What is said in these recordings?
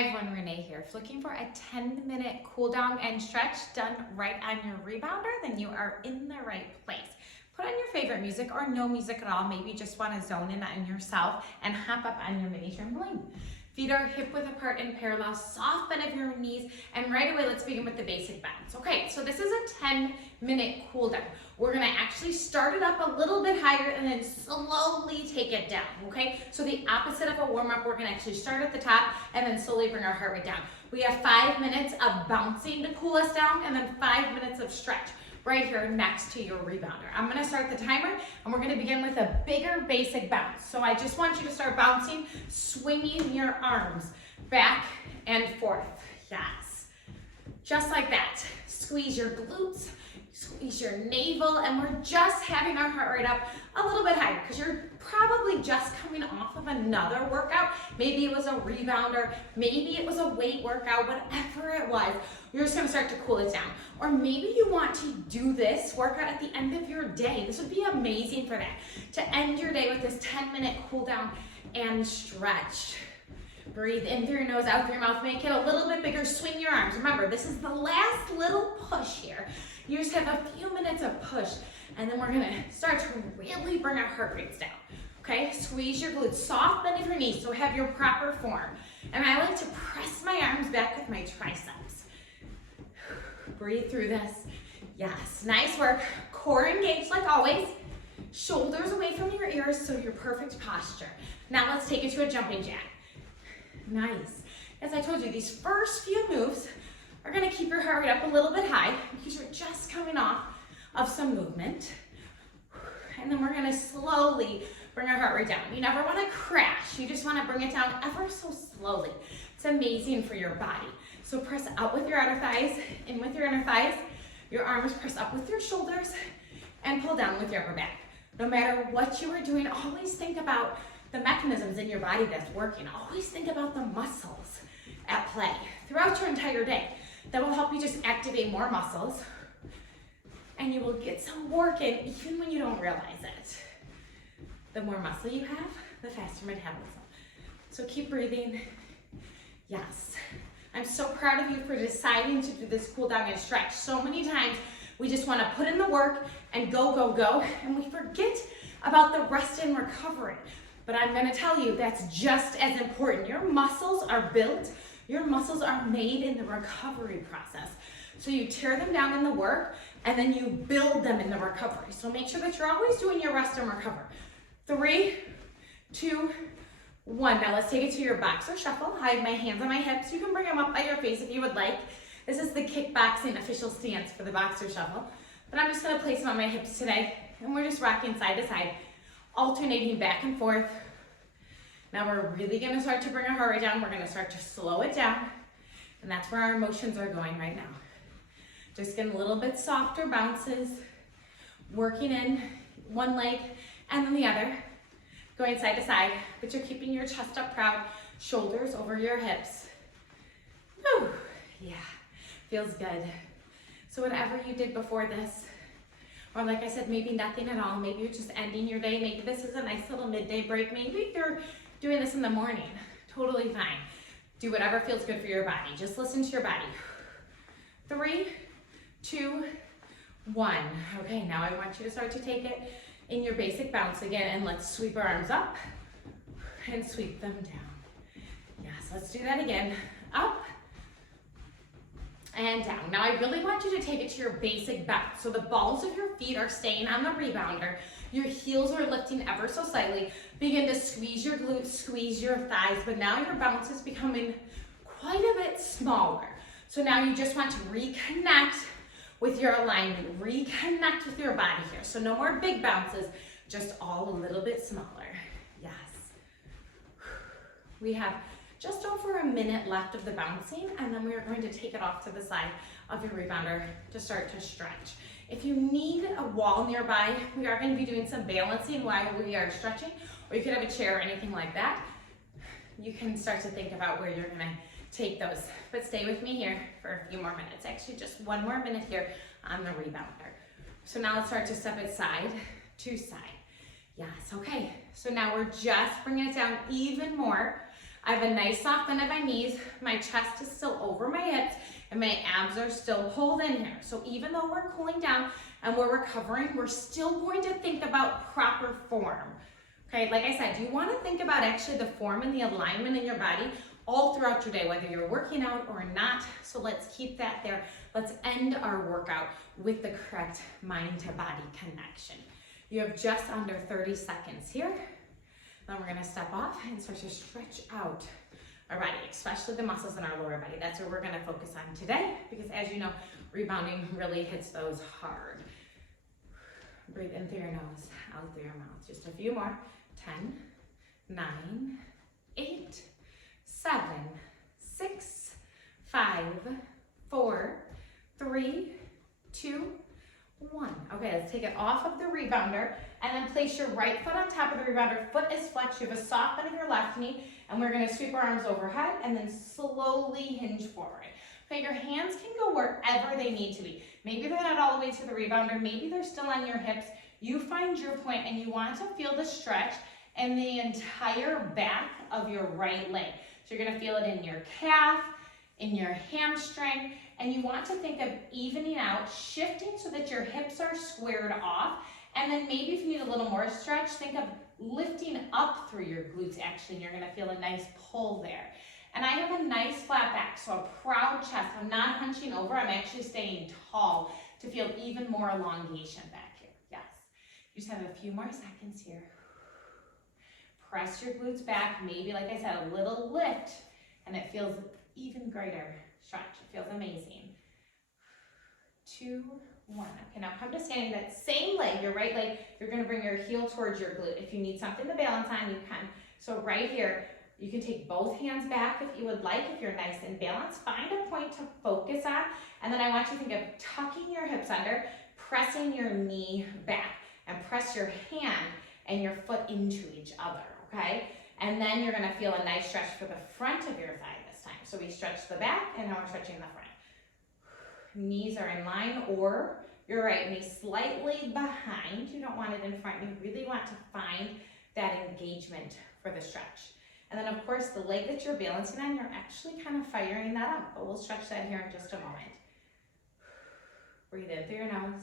Hi everyone, Renee here. If looking for a 10-minute cool down and stretch done right on your rebounder, then you are in the right place. Put on your favorite music or no music at all. Maybe you just want to zone in on yourself and hop up on your mini trampoline. Feet are hip width apart and parallel, soft bend of your knees, and right away let's begin with the basic bounce. Okay, so this is a 10-minute cool down. We're gonna actually start it up a little bit higher and then slowly take it down, okay? So the opposite of a warm up, we're gonna actually start at the top and then slowly bring our heart rate down. We have 5 minutes of bouncing to cool us down and then 5 minutes of stretch right here next to your rebounder. I'm gonna start the timer and we're gonna begin with a bigger basic bounce. So I just want you to start bouncing, swinging your arms back and forth. Yes, just like that. Squeeze your glutes, squeeze your navel, and we're just having our heart rate up a little bit higher because you're probably just coming off of another workout. Maybe it was a rebounder, maybe it was a weight workout, whatever it was, you're just gonna start to cool it down. Or maybe you want to do this workout at the end of your day. This would be amazing for that, to end your day with this 10-minute cool down and stretch. Breathe in through your nose, out through your mouth, make it a little bit bigger, swing your arms. Remember, this is the last little push here. You just have a few minutes of push, and then we're gonna start to really bring our heart rates down, okay? Squeeze your glutes, soft bend of your knees, so have your proper form. And I like to press my arms back with my triceps. Breathe through this. Yes, nice work. Core engaged like always. Shoulders away from your ears, so your perfect posture. Now let's take it to a jumping jack. Nice. As I told you, these first few moves are gonna keep your heart rate up a little bit high because you're just coming off of some movement. And then we're gonna slowly bring our heart rate down. You never wanna crash. You just wanna bring it down ever so slowly. It's amazing for your body. So press out with your outer thighs, in with your inner thighs. Your arms press up with your shoulders and pull down with your upper back. No matter what you are doing, always think about the mechanisms in your body that's working. Always think about the muscles at play throughout your entire day. That will help you just activate more muscles, and you will get some work in even when you don't realize it. The more muscle you have, the faster metabolism. So keep breathing. Yes. I'm so proud of you for deciding to do this cool down and stretch. So many times we just want to put in the work and go, go, go, and we forget about the rest and recovery. But I'm going to tell you that's just as important. Your muscles are built, your muscles are made in the recovery process. So you tear them down in the work and then you build them in the recovery. So make sure that you're always doing your rest and recover. 3, 2, 1. Now let's take it to your boxer shuffle. I have my hands on my hips. You can bring them up by your face if you would like. This is the kickboxing official stance for the boxer shuffle. But I'm just going to place them on my hips today. And we're just rocking side to side, alternating back and forth. Now we're really going to start to bring our heart rate down. We're going to start to slow it down. And that's where our emotions are going right now. Just getting a little bit softer bounces, working in one leg and then the other, going side to side, but you're keeping your chest up proud, shoulders over your hips. Whew. Yeah, feels good. So whatever you did before this, or like I said, maybe nothing at all, maybe you're just ending your day, maybe this is a nice little midday break, maybe you're doing this in the morning, totally fine. Do whatever feels good for your body. Just listen to your body. 3, 2, 1. Okay, now I want you to start to take it in your basic bounce again, and let's sweep our arms up and sweep them down. Yes, let's do that again. Up and down. Now I really want you to take it to your basic bounce. So the balls of your feet are staying on the rebounder. Your heels are lifting ever so slightly. Begin to squeeze your glutes, squeeze your thighs, but now your bounce is becoming quite a bit smaller. So now you just want to reconnect with your alignment, reconnect with your body here. So no more big bounces, just all a little bit smaller. Yes. We have just over a minute left of the bouncing, and then we are going to take it off to the side of your rebounder to start to stretch. If you need a wall nearby, we are going to be doing some balancing while we are stretching, or you could have a chair or anything like that. You can start to think about where you're going to take those, but stay with me here for a few more minutes. Actually, just one more minute here on the rebounder. So now let's start to step it side to side. Yes, okay. So now we're just bringing it down even more. I have a nice soft bend of my knees. My chest is still over my hips and my abs are still pulled in here. So even though we're cooling down and we're recovering, we're still going to think about proper form. Okay, like I said, you want to think about actually the form and the alignment in your body all throughout your day, whether you're working out or not. So let's keep that there. Let's end our workout with the correct mind to body connection. You have just under 30 seconds here. Then we're gonna step off and start to stretch out our body, especially the muscles in our lower body. That's what we're gonna focus on today, because as you know, rebounding really hits those hard. Breathe in through your nose, out through your mouth. Just a few more. 10, 9, 8, 7, 6, 5, 4, 3, 2, 1. Okay, let's take it off of the rebounder and then place your right foot on top of the rebounder. Foot is flexed. You have a soft bend of your left knee, and we're going to sweep our arms overhead and then slowly hinge forward. Okay, your hands can go wherever they need to be. Maybe they're not all the way to the rebounder. Maybe they're still on your hips. You find your point, and you want to feel the stretch in the entire back of your right leg. So you're going to feel it in your calf, in your hamstring, and you want to think of evening out, shifting so that your hips are squared off. And then maybe if you need a little more stretch, think of lifting up through your glutes actually, and you're going to feel a nice pull there. And I have a nice flat back, so a proud chest. I'm not hunching over, I'm actually staying tall to feel even more elongation back here. Yes. You just have a few more seconds here. Press your glutes back, maybe like I said, a little lift, and it feels even greater stretch. It feels amazing. 2, 1. Okay, now come to standing. That same leg, your right leg, you're going to bring your heel towards your glute. If you need something to balance on, you can. So right here, you can take both hands back if you would like. If you're nice and balanced, find a point to focus on. And then I want you to think of tucking your hips under, pressing your knee back, and press your hand and your foot into each other, okay? And then you're going to feel a nice stretch for the front of your thigh this time. So we stretch the back, and now we're stretching the front. Knees are in line, or your right knee slightly behind. You don't want it in front. You really want to find that engagement for the stretch. And then of course, the leg that you're balancing on, you're actually kind of firing that up, but we'll stretch that here in just a moment. Breathe in through your nose,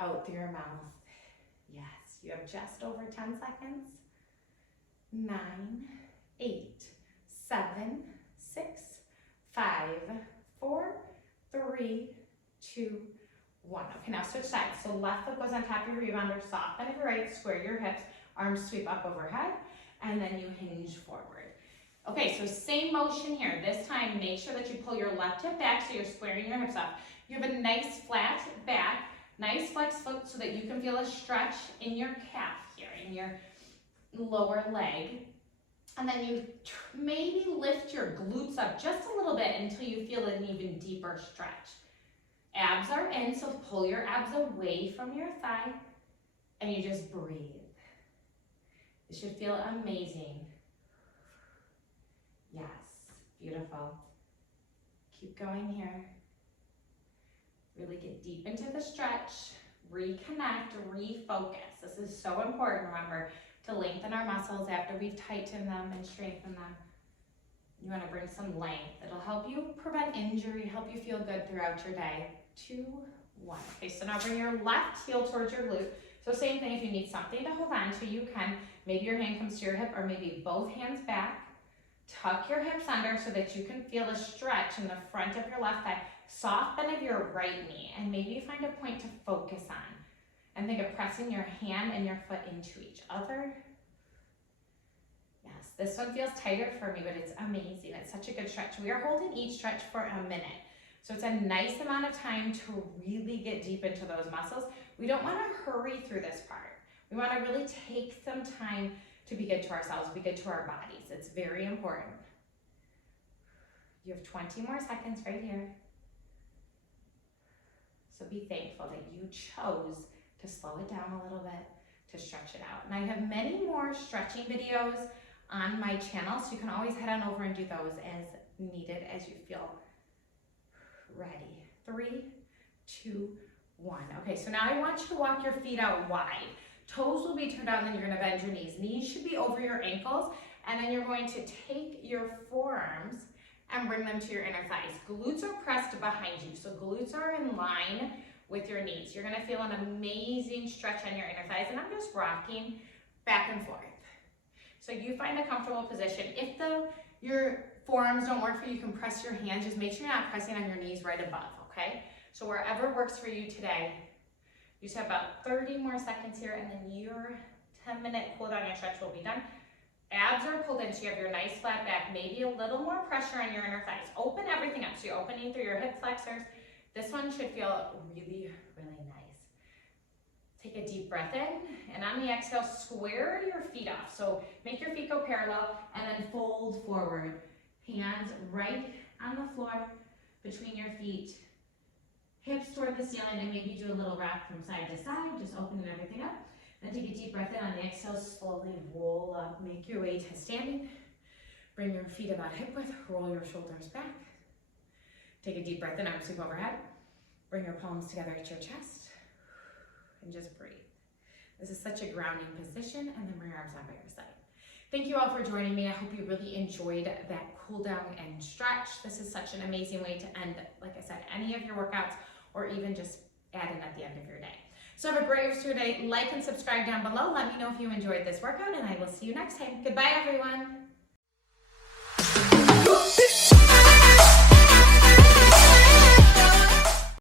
out through your mouth. Yes, you have just over 10 seconds. 9, 8, 7, 6, 5, 4, 3, 2, 1. Okay, now switch sides. So left foot goes on top of your rebounder, soft bend of your right, square your hips, arms sweep up overhead, and then you hinge forward. Okay, so same motion here. This time, make sure that you pull your left hip back so you're squaring your hips up. You have a nice flat back, nice flex foot so that you can feel a stretch in your calf here, in your lower leg. And then you maybe lift your glutes up just a little bit until you feel an even deeper stretch. Abs are in, so pull your abs away from your thigh and you just breathe. It should feel amazing. Yes, beautiful. Keep going here. Really get deep into the stretch, reconnect, refocus. This is so important, remember, to lengthen our muscles after we've tightened them and strengthened them. You want to bring some length. It'll help you prevent injury, help you feel good throughout your day. 2, 1. Okay, so now bring your left heel towards your glute. So same thing, if you need something to hold on to, you can. Maybe your hand comes to your hip, or maybe both hands back. Tuck your hips under so that you can feel a stretch in the front of your left thigh. Soft bend of your right knee, and maybe you find a point to focus on. And think of pressing your hand and your foot into each other. Yes, this one feels tighter for me, but it's amazing. It's such a good stretch. We are holding each stretch for a minute. So it's a nice amount of time to really get deep into those muscles. We don't want to hurry through this part. We want to really take some time to be good to ourselves, be good to our bodies. It's very important. You have 20 more seconds right here. So be thankful that you chose to slow it down a little bit, to stretch it out. And I have many more stretching videos on my channel, so you can always head on over and do those as needed as you feel ready. 3, 2, 1. Okay, so now I want you to walk your feet out wide. Toes will be turned out, and then you're gonna bend your knees. Knees should be over your ankles, And then you're going to take your forearms and bring them to your inner thighs. Glutes are pressed behind you, so glutes are in line with your knees. You're gonna feel an amazing stretch on your inner thighs, and I'm just rocking back and forth. So you find a comfortable position. If your forearms don't work for you, you can press your hands. Just make sure you're not pressing on your knees right above, okay? So wherever works for you today. You just have about 30 more seconds here, and then your 10-minute cool down and stretch will be done. Abs are pulled in, so you have your nice flat back, maybe a little more pressure on your inner thighs. Open everything up, so you're opening through your hip flexors. This one should feel really, really nice. Take a deep breath in, and on the exhale, square your feet off. So make your feet go parallel, and then fold forward. Hands right on the floor between your feet. Hips toward the ceiling, and maybe do a little rock from side to side, just opening everything up. Then take a deep breath in. On the exhale, slowly roll up, make your way to standing. Bring your feet about hip width, roll your shoulders back. Take a deep breath in, arms sweep overhead. Bring your palms together at your chest, and just breathe. This is such a grounding position, and then bring your arms out by your side. Thank you all for joining me. I hope you really enjoyed that cool down and stretch. This is such an amazing way to end, like I said, any of your workouts, or even just add in at the end of your day. So have a great rest of your day. Like and subscribe down below. Let me know if you enjoyed this workout, and I will see you next time. Goodbye, everyone.